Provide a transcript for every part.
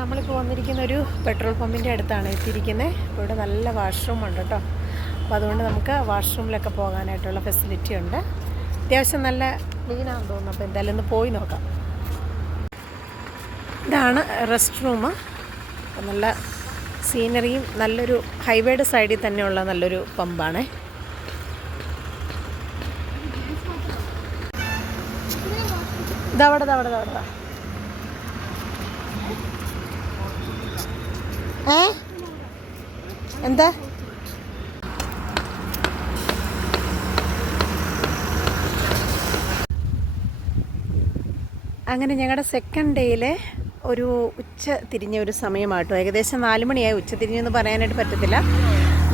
നമ്മളിപ്പോൾ വന്നിരിക്കുന്ന ഒരു പെട്രോൾ പമ്പിൻ്റെ അടുത്താണ് എത്തിയിരിക്കുന്നത്. അപ്പോൾ ഇവിടെ നല്ല വാഷ്റൂം ഉണ്ട് കേട്ടോ. അപ്പോൾ അതുകൊണ്ട് നമുക്ക് വാഷ്റൂമിലൊക്കെ പോകാനായിട്ടുള്ള ഫെസിലിറ്റി ഉണ്ട്. അത്യാവശ്യം നല്ല ക്ലീനാണെന്ന് തോന്നുന്നു. അപ്പോൾ എന്തായാലും ഒന്ന് പോയി നോക്കാം. ഇതാണ് റെസ്റ്റ് റൂം. അപ്പോൾ നല്ല സീനറിയും നല്ലൊരു ഹൈവേയുടെ സൈഡിൽ തന്നെയുള്ള നല്ലൊരു പമ്പാണ്. ഇതവിടെ എന്താ അങ്ങനെ ഞങ്ങളുടെ സെക്കൻഡ് ഡേയിലെ ഒരു ഉച്ച തിരിഞ്ഞ ഒരു സമയമായിട്ടോ. ഏകദേശം 4 മണിയായി. ഉച്ച തിരിഞ്ഞെന്ന് പറയാനായിട്ട് പറ്റത്തില്ല,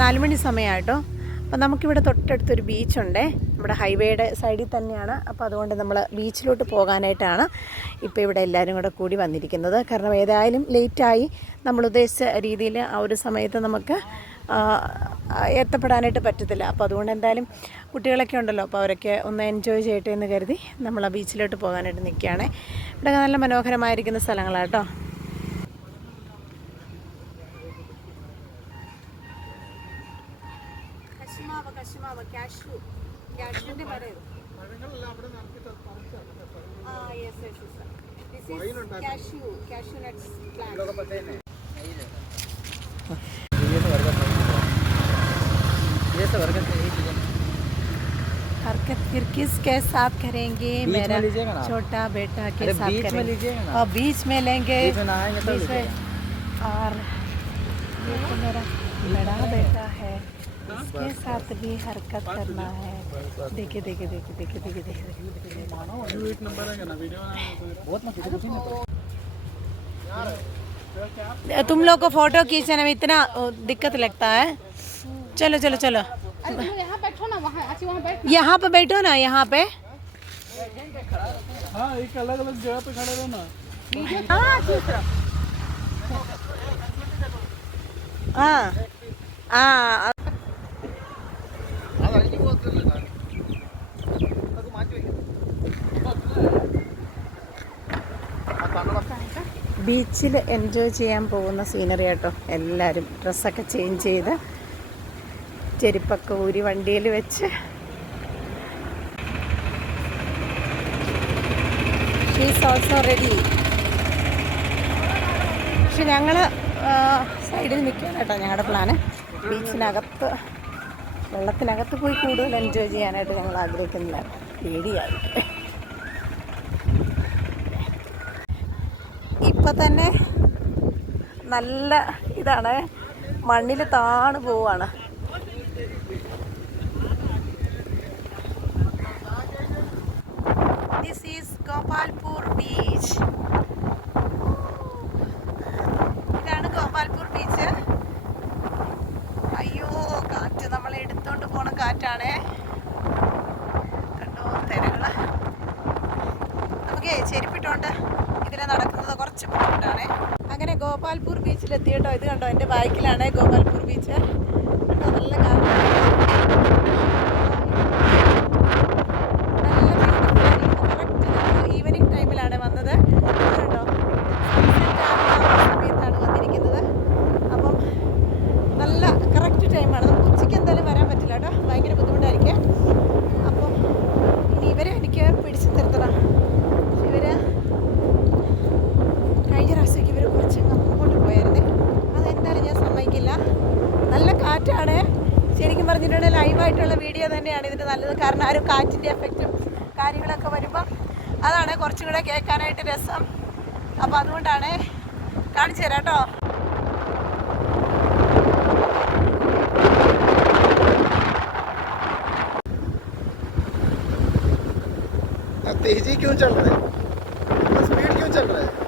4 മണി സമയമായിട്ടോ. അപ്പോൾ നമുക്കിവിടെ തൊട്ടടുത്തൊരു ബീച്ചുണ്ട്, നമ്മുടെ ഹൈവേയുടെ സൈഡിൽ തന്നെയാണ്. അപ്പോൾ അതുകൊണ്ട് നമ്മൾ ബീച്ചിലോട്ട് പോകാനായിട്ടാണ് ഇപ്പോൾ ഇവിടെ എല്ലാവരും കൂടെ കൂടി വന്നിരിക്കുന്നത്. കാരണം ഏതായാലും ലേറ്റായി, നമ്മൾ ഉദ്ദേശിച്ച രീതിയിൽ ആ ഒരു സമയത്ത് നമുക്ക് എത്തപ്പെടാനായിട്ട് പറ്റത്തില്ല. അപ്പോൾ അതുകൊണ്ട് എന്തായാലും കുട്ടികളൊക്കെ ഉണ്ടല്ലോ, അപ്പോൾ അവരൊക്കെ ഒന്ന് എൻജോയ് ചെയ്യട്ടെ എന്ന് കരുതി നമ്മൾ ആ ബീച്ചിലോട്ട് പോകാനായിട്ട് നിൽക്കുകയാണ്. ഇവിടെ നല്ല മനോഹരമായിരിക്കുന്ന സ്ഥലങ്ങളാണ് കേട്ടോ. हरकत फिर किसके साथ करेंगे? मेरा छोटा बेटा के साथ करेंगे और बीच में लेंगे, बीच में। और ये तो मेरा बड़ा बेटा है, इसके साथ भी हरकत करना है। देखिए तुम लोग को फोटो खींचने में इतना दिक्कत लगता है। चलो यहाँ बैठो ना, यहाँ पे बैठो ना, यहाँ पे। हाँ, एक अलग जगह पे खड़े रहो ना। हाँ ബീച്ചിൽ എൻജോയ് ചെയ്യാൻ പോകുന്ന സീനറി കേട്ടോ. എല്ലാവരും ഡ്രസ്സൊക്കെ ചേഞ്ച് ചെയ്ത് ചെരുപ്പൊക്കെ ഊരി വണ്ടിയിൽ വെച്ച് ഷീസ് ഓൾസോ റെഡി. പക്ഷെ ഞങ്ങൾ സൈഡിൽ നിൽക്കുകയാണ് കേട്ടോ. ഞങ്ങളുടെ പ്ലാന് ബീച്ചിനകത്ത്, വെള്ളത്തിനകത്ത് പോയി കൂടുതൽ എൻജോയ് ചെയ്യാനായിട്ട് ഞങ്ങൾ ആഗ്രഹിക്കുന്നില്ല. പേടിയായി. ഇപ്പം തന്നെ നല്ല ഇതാണ്, മണ്ണിൽ താണു പോവാണ്. This is Gopalpur beach. ഇതാണ് ഗോപാൽപൂർ ബീച്ച്. അയ്യോ, കാറ്റ് നമ്മളെ എടുത്തോണ്ട് പോണ കാറ്റാണേ. കണ്ടോ തിരകള്. നമുക്ക് ചെരുപ്പിട്ടോണ്ട് ഇതിനെ നടക്കുന്നത് കുറച്ച് ബുദ്ധിമുട്ടാണ്. അങ്ങനെ ഗോപാൽപൂർ ബീച്ചിലെത്തി കേട്ടോ. ഇത് കണ്ടോ, എൻ്റെ ബാക്കിലാണ് ഗോപാൽപൂർ ബീച്ച്. കണ്ടോ, നല്ല കാറ്റ്, നല്ല ബ്യൂട്ടിഫുൾ. കറക്റ്റ് ഈവനിങ് ടൈമിലാണ് വന്നത് കേട്ടോ. സമയത്താണ് വന്നിരിക്കുന്നത്. അപ്പം നല്ല കറക്റ്റ് ടൈമാണ്. നമുക്ക് ഉച്ചയ്ക്ക് എന്തായാലും വരാൻ പറ്റില്ല കേട്ടോ, ഭയങ്കര ബുദ്ധിമുട്ടായിരിക്കും. അപ്പം ഇനി ഇവരെ എനിക്ക് പിടിച്ചു നിർത്തണം. ഇവര് കഴിഞ്ഞ പ്രാവശ്യമൊക്കെ ഇവർ കുറച്ച് മുമ്പോട്ട് പോയായിരുന്നേ, അതെന്തായാലും ഞാൻ സമ്മതിക്കില്ല. നല്ല കാറ്റാണ്. ശരിക്കും പറഞ്ഞിട്ടുണ്ടെങ്കിൽ ലൈവായിട്ടുള്ള വീഡിയോ തന്നെയാണ് ഇതിന് നല്ലത്. കാരണം ആ ഒരു കാറ്റിൻ്റെ എഫക്റ്റും കാര്യങ്ങളൊക്കെ വരുമ്പം അതാണ് കുറച്ചും കൂടെ കേൾക്കാനായിട്ട് രസം. അപ്പോൾ അതുകൊണ്ടാണ് കാണിച്ചു തരാം കേട്ടോ. तेजी क्यों चल रहा है? स्पीड क्यों चल रहा है?